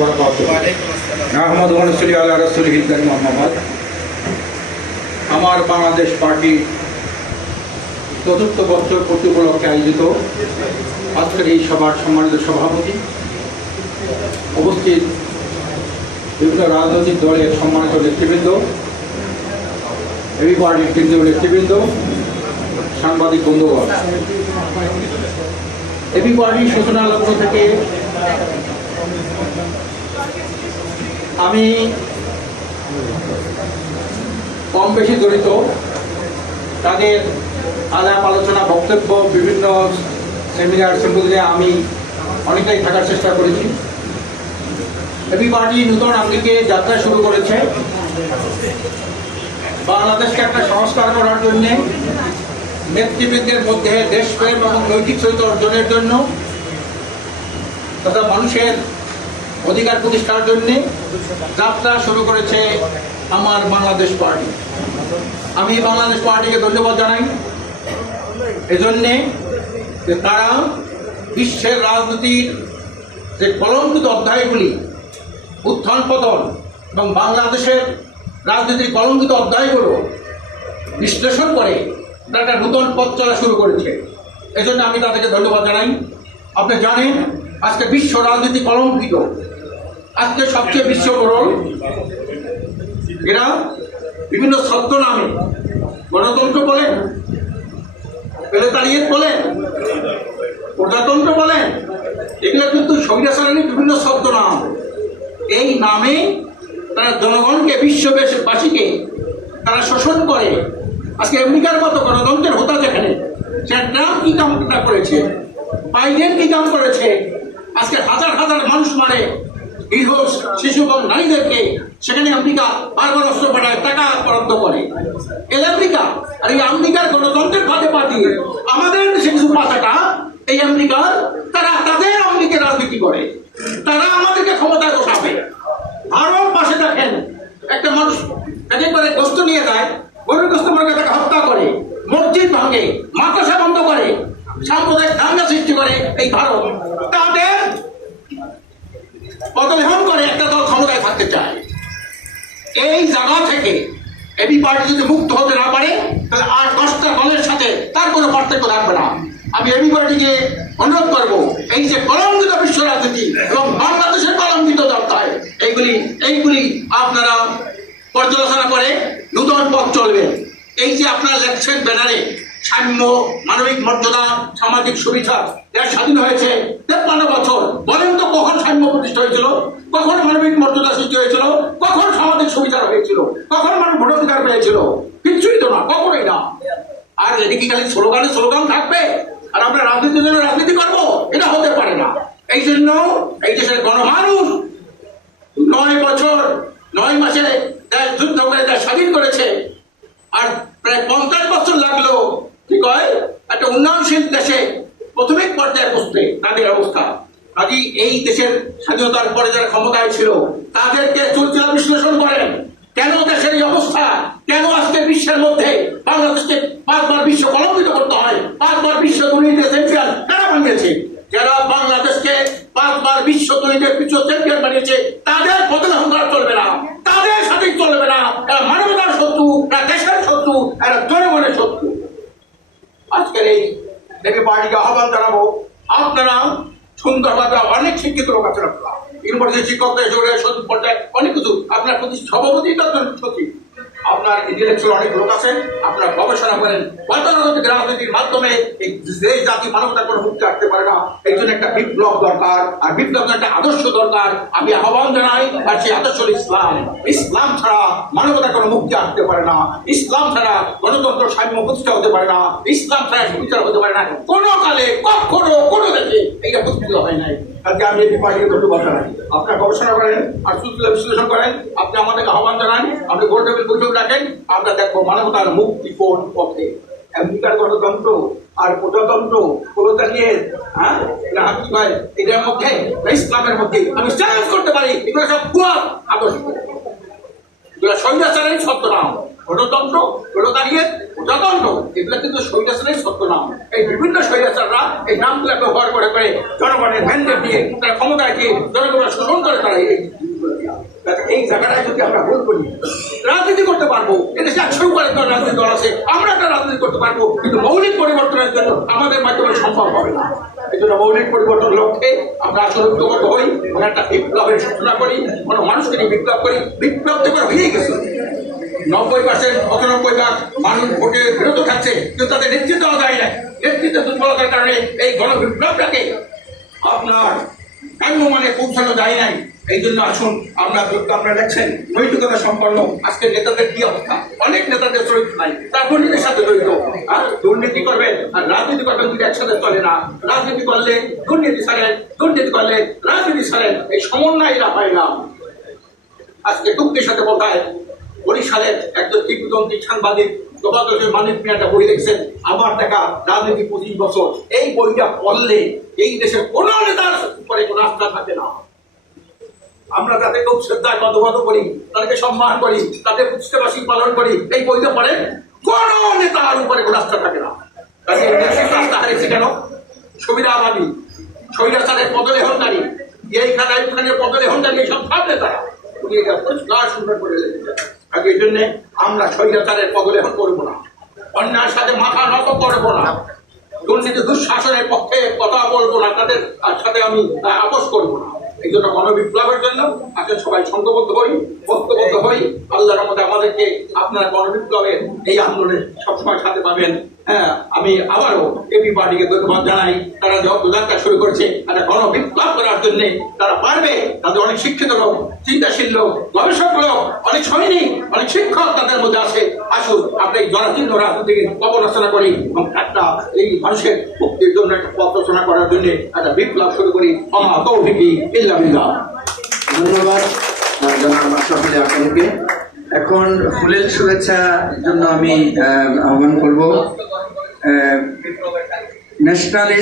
ওয়া বারাকাতুহু। আহমদ ওয়া সাল্লি আলা রাসূলিল কারীম আম্মা বাদ। আমার বাংলাদেশ পার্টি চতুর্থ বছর পূর্তি উপলক্ষে আয়োজিত আজকের এই সভার সম্মানিত সভাপতি, উপস্থিত বিভিন্ন রাজনৈতিক দলের সম্মানিত নেতৃবৃন্দ, এবি পার্টির কেন্দ্রীয় নেতৃবৃন্দ, সাংবাদিক বন্ধুগণ, এবি পার্টির সূচনা লগ্ন থেকে আমি কম বেশি জড়িত। তাদের আলাপ আলোচনা, বক্তব্য, বিভিন্ন সেমিনার সিম্পোজিয়ামে আমি অনেকটাই থাকার চেষ্টা করেছি। এবি পার্টি নূতন আঙ্গিকে যাত্রা শুরু করেছে বাংলাদেশকে একটা সংস্কার করার জন্য, নেতৃবৃন্দের মধ্যে দেশপ্রেম এবং নৈতিক চরিত্র অর্জনের জন্য তথা মানুষের অধিকার প্রতিষ্ঠার জন্য যাত্রা শুরু করেছে আমার বাংলাদেশ পার্টি। আমি বাংলাদেশ পার্টিকে ধন্যবাদ জানাই এজন্যে যে তারা বিশ্বের রাজনীতির যে কলঙ্কিত অধ্যায়গুলি, উত্থান পতন এবং বাংলাদেশের রাজনীতির কলঙ্কিত অধ্যায়গুলো বিশ্লেষণ করে তারা একটা নূতন পথ চলা শুরু করেছে। এজন্য আমি তাদেরকে ধন্যবাদ জানাই। আপনি জানেন আজকে বিশ্ব রাজনীতি কলঙ্কিত। আজকে সবচেয়ে বিশ্ববরণ এরা বিভিন্ন ছদ্ম নামে গণতন্ত্র বলেন, পেলেতারিয়েত বলেন, প্রজাতন্ত্র বলেন, এগুলো কিন্তু স্বৈরাচারী বিভিন্ন ছদ্ম নাম। এই নামে তারা জনগণকে, বিশ্ববাসীকে তারা শোষণ করে। আজকে আমেরিকার মতো গণতন্ত্রের হোতা যেখানে, সে ট্রাম্প কি কামটা করেছে, বাইডেন কি কাম করেছে, আজকে হাজার হাজার মানুষ মারে, গৃহ শিশু এবং নারীদেরকে, সেখানে আমেরিকা বারবার অস্ত্র পাঠায়, টাকা বরাদ্দ করে। এই আমেরিকা, আর এই আমেরিকার গণতন্ত্রের ফাঁদে পা দিয়ে আমাদের দেশে কিছু পাচাটা এই আমেরিকার, তারা তাদের আমেরিকা রাজনীতি করে, তারা আমাদেরকে ক্ষমতায় বসাবে। ভারত পাশে দেখেন একটা মানুষ একেবারে গোস্ত নিয়ে যায়, গরুর গোস্ত মার্কে তাকে হত্যা করে, মসজিদ ভাঙে, মাদ্রাসা বন্ধ করে, সাম্প্রদায়িক দাঙ্গা সৃষ্টি করে। এই ভারত তাদের পদলেহন করে একটা দল ক্ষমতায় থাকতে চায়। এই জায়গা থেকে এবি পার্টি যদি মুক্ত হতে না পারে তাহলে আর 10টা দলের সাথে তার কোনো পার্থক্য থাকবে না। আমি এবি পার্টিকে অনুরোধ করবো, এই যে কলঙ্কিত বিশ্ব রাজনীতি এবং বাংলাদেশের কলঙ্কিত যাত্রায় এইগুলি আপনারা পর্যালোচনা করে নূতন পথ চলবেন। এই যে আপনারা লেখছেন ব্যানারে সাম্য, মানবিক মর্যাদা, সামাজিক সুবিধা, দেশ স্বাধীন হয়েছে 53 বছর। বলেন তো কখন সাম্য প্রতিষ্ঠা হয়েছিল, কখন মানবিক মর্যাদা সৃষ্টি হয়েছিল, কখন সামাজিক সুবিধা হয়েছিল, কখন মানুষ ভোটাধিকার পেয়েছিল? কিচ্ছুই তো না, কখনোই না। আর এদিকে খালি স্লোগান থাকবে আর আমরা রাজনীতির জন্য রাজনীতি করবো, এটা হতে পারে না। এই জন্য এই দেশের গণমানুষ 9 বছর 9 মাসে দেশ যুদ্ধ করে দেশ স্বাধীন করেছে। আর প্রায় 50 বছর লাগলো কি কয় একটা উন্নয়নশীল দেশে প্রাথমিক পর্যায়ে বসতে তাদের অবস্থা। আজ এই দেশের স্বাধীনতার পরে যারা ক্ষমতায় ছিল তাদেরকে চুলচেরা বিশ্লেষণ করেন, কেন দেশের এই অবস্থা, কেন আজকে বিশ্বের মধ্যে বাংলাদেশকে 5বার বিশ্ব কলঙ্কিত করতে হয়, 5বার বিশ্ব দুর্নীতি চ্যাম্পিয়ন কারা বানিয়েছে? যারা বাংলাদেশকে 5বার বিশ্ব দুর্নীতির বিশ্ব চ্যাম্পিয়ন বানিয়েছে তাদের বদলাহন করা চলবে না, তাদের সাথে চলবে না। এরা মানবতার শত্রু, এরা দেশের শত্রু, এরা জনগণের শত্রু। আজকের এই এবি পার্টিকে আহ্বান জানাবো, আপনারা সুন্দরভাবে, অনেক শিক্ষিত লোক আছেন, আপনারা ইউনিভার্সিটি শিক্ষকদের পর্যায়ে অনেক কিছু, আপনার প্রতি সভাপতি সচিব, আপনার ইন্টেলেকচুয়াল অনেক লোক আছেন, আপনারা গবেষণা করেন। গতানুগতিক রাজনীতির মাধ্যমে এই দেশ জাতি মানবতার কোনো মুক্তি আসতে পারে না। এই জন্য একটা বিপ্লব দরকার, আর বিপ্লবের একটা আদর্শ দরকার। আমি আহ্বান জানাই, আর সেই আদর্শ ইসলাম। ইসলাম ছাড়া মানবতার কোনো মুক্তি আসতে পারে না, ইসলাম ছাড়া গণতন্ত্র সাম্য প্রতিষ্ঠা হতে পারে না, ইসলাম ছাড়া সুবিচার হতে পারে না। কোনো কালে কখনো কোনো দেশে এইটা প্রতিষ্ঠিত হয় নাই। আজকে আমি এই পার্টিকে ধন্যবাদ জানাই। আপনারা গবেষণা করেন আর বিশ্লেষণ করেন, আপনি আমাদেরকে আহ্বান জানান, আপনি গোল টেবিল বৈঠক রাখেন, আমরা দেখবো মানবতার মুক্তি কোন পথে। আমেরিকার গণতন্ত্র আর প্রজাতন্ত্র কোনটা নিয়ে এটার মধ্যে ইসলামের মধ্যে আমি চ্যালেঞ্জ করতে পারি, এগুলো সব ভুয়া আদর্শ, এগুলো স্বৈরাচারের ছদ্মনাম। গণতন্ত্র, গণতান্ত্রিক, প্রজাতন্ত্র, এগুলো কিন্তু স্বৈরাচারের সত্য নাম। এই বিভিন্ন স্বৈরাচাররা এই নামগুলো ব্যবহার করে জনগণের ম্যান্ডেট দিয়ে তারা ক্ষমতায় দিয়ে জনগণের শোষণ করে তারা এই জায়গাটায় যদি আমরা ভুল করি, রাজনীতি করতে পারবো, এদেশে 100 রাজনীতি দল আছে, আমরা একটা রাজনীতি করতে পারবো, কিন্তু মৌলিক পরিবর্তনের জন্য আমাদের মাধ্যমে সম্ভব হবে না। এই জন্য মৌলিক পরিবর্তন লক্ষ্যে আমরা আসলে ঐক্যবদ্ধ হই, মানে একটা বিপ্লবের সূচনা করি, কোনো মানুষকে নিয়ে বিপ্লব করি। বিপ্লব তো হয়ে গেছে, 90% 95% মানুষ ভোটে বিরত থাকছে, কিন্তু তাদের নেতৃত্ব দেওয়া যায় না। নেতৃত্ব দুর্বলতার কারণে এই গণবিপ্লবটাকে আপনার মানে পৌঁছানো যায় নাই। এই জন্য আসুন আপনারা দেখছেন নৈতিকতা সম্পন্ন আজকের নেতাদের কি অবস্থা। অনেক নেতাদের চরিত্র নাই, তার দুর্নীতির সাথে জড়িত। আর দুর্নীতি করবেন আর রাজনীতি করবেন দুটো একসাথে চলে না। রাজনীতি করলে দুর্নীতি ছাড়েন, দুর্নীতি করলে রাজনীতি ছাড়েন, এই সমন্বয় এরা হয় না। আজকে টুক্তির সাথে বোঝায় বরিশালের একজন কিংবদন্তি সাংবাদিক মানিক মিয়াটা বই লিখছেন, আমার দেখা রাজনীতি 25 বছর। এই বইটা পড়লে এই দেশের কোন নেতার উপরে কোন আস্থা থাকে না। আমরা তাদের খুব শ্রদ্ধায় বদ্ধ করি, তাদেরকে সম্মান করি, তাদের পুষ্টিবাসী পালন করি। এই বইটা পড়েন, কোন নেতার উপরে কোন আস্থা থাকে না। আস্থা হারিয়েছে কেন? সুবিধাবাদী, স্বৈরাচারের পদলেহনকারী, এইখানে পদলেহনকারী, এইসব সব নেতারা উনি এটা পরিষ্কার সুন্দর করে লেগেছেন। এই জন্য আমরা স্বৈরাচারের পদলেহন করবো না, অন্যায়ের সাথে মাথা নত করবো না, দুর্নীতি দুঃশাসনের পক্ষে কথা বলবো না, তাদের সাথে আমি আপোষ করবো না। এই জন্য গণবিপ্লবের জন্য আজকে সবাই সংঘবদ্ধ হই, ঐক্যবদ্ধ হই। আল্লাহর মধ্যে আমাদেরকে আপনারা গণবিপ্লবের এই আন্দোলনে সবসময় সাথে পাবেন। হ্যাঁ, আমি আবারও এবি পার্টিকে ধন্যবাদ জানাই। তারা যাত্রা শুরু করেছে একটা গণবিপ্লব করার জন্য। তারা পারবে, তাদের অনেক শিক্ষিত লোক, চিন্তাশীল লোক, গবেষক লোক, অনেক সৈনিক, অনেক শিক্ষক তাদের মধ্যে আছে। আসুন আমরা এই জরাজীর্ণ রাজনীতিকে অবরচনা করি এবং একটা এই মানুষের মুক্তির জন্য একটা পথ রচনা করার জন্য একটা বিপ্লব শুরু করি। আমা তৌফিকি ইল্লা বিল্লাহ। ধন্যবাদ জনাব আশরাফ আলী আকনকে। এখন ফুলেল শুভেচ্ছার জন্য আমি আহ্বান করব ন্যাশনাল